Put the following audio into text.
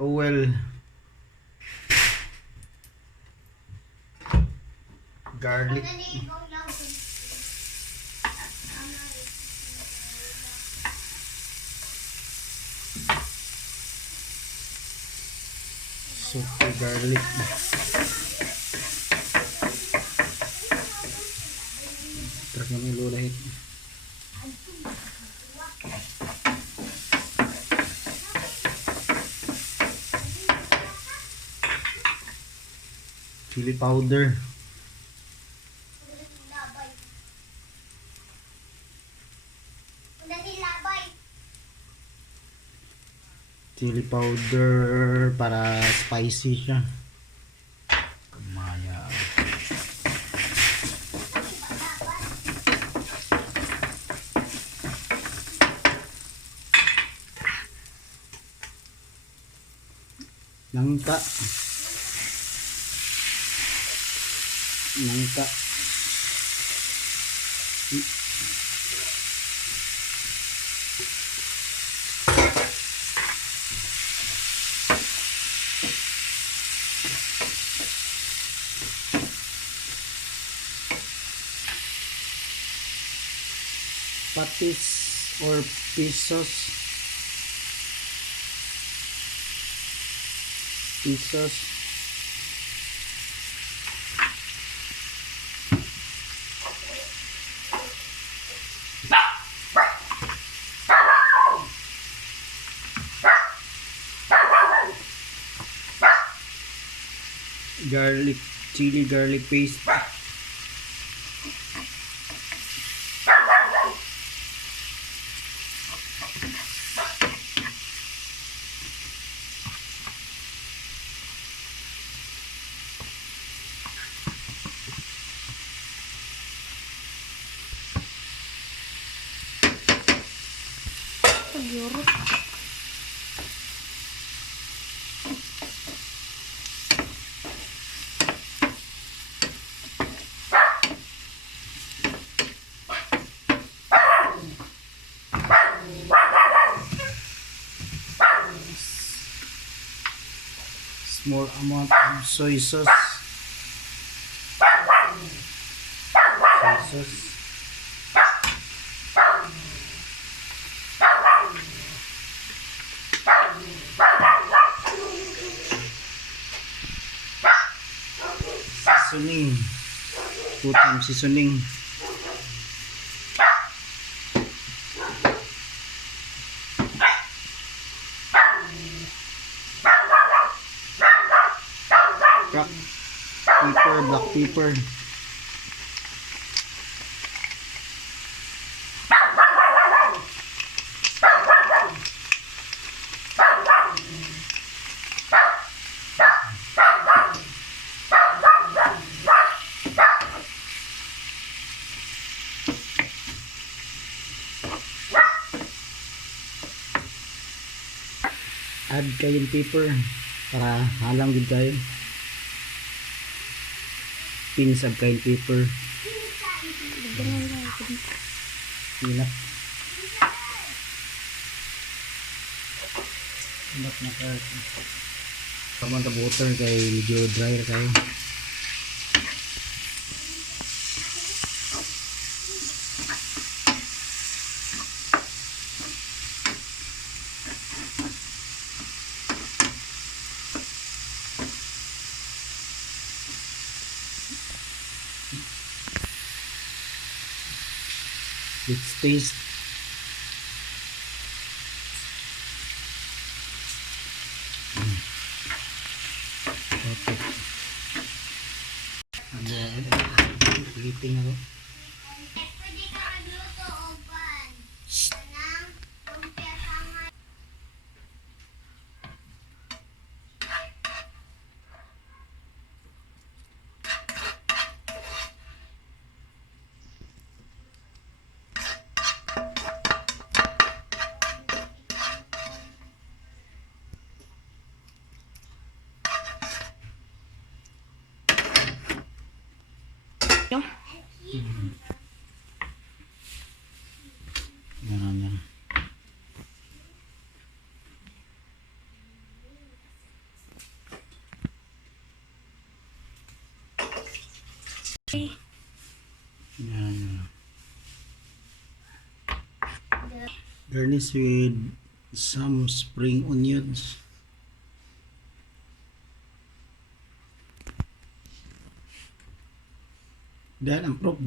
oil, garlic, super garlic, truck ng ulo lahit, chili powder, chili powder para spicy siya. Kamaya. Nangka. Nangka. Patis or pisos. Pisos. Garlic, chili garlic paste. Pag-yurot. Small amount of soy sauce. Soy sauce. Seasoning. 2 times seasoning. Black pepper. Add kayong pepper para halang din tayo. Pins of kayong pepper. Pinap. Pinap na ka. Kaman ka butter kay medyo dry kayo. Let's taste. Okay. Ulitin ako. Yan. Garnish with some spring onions. Dan ang prop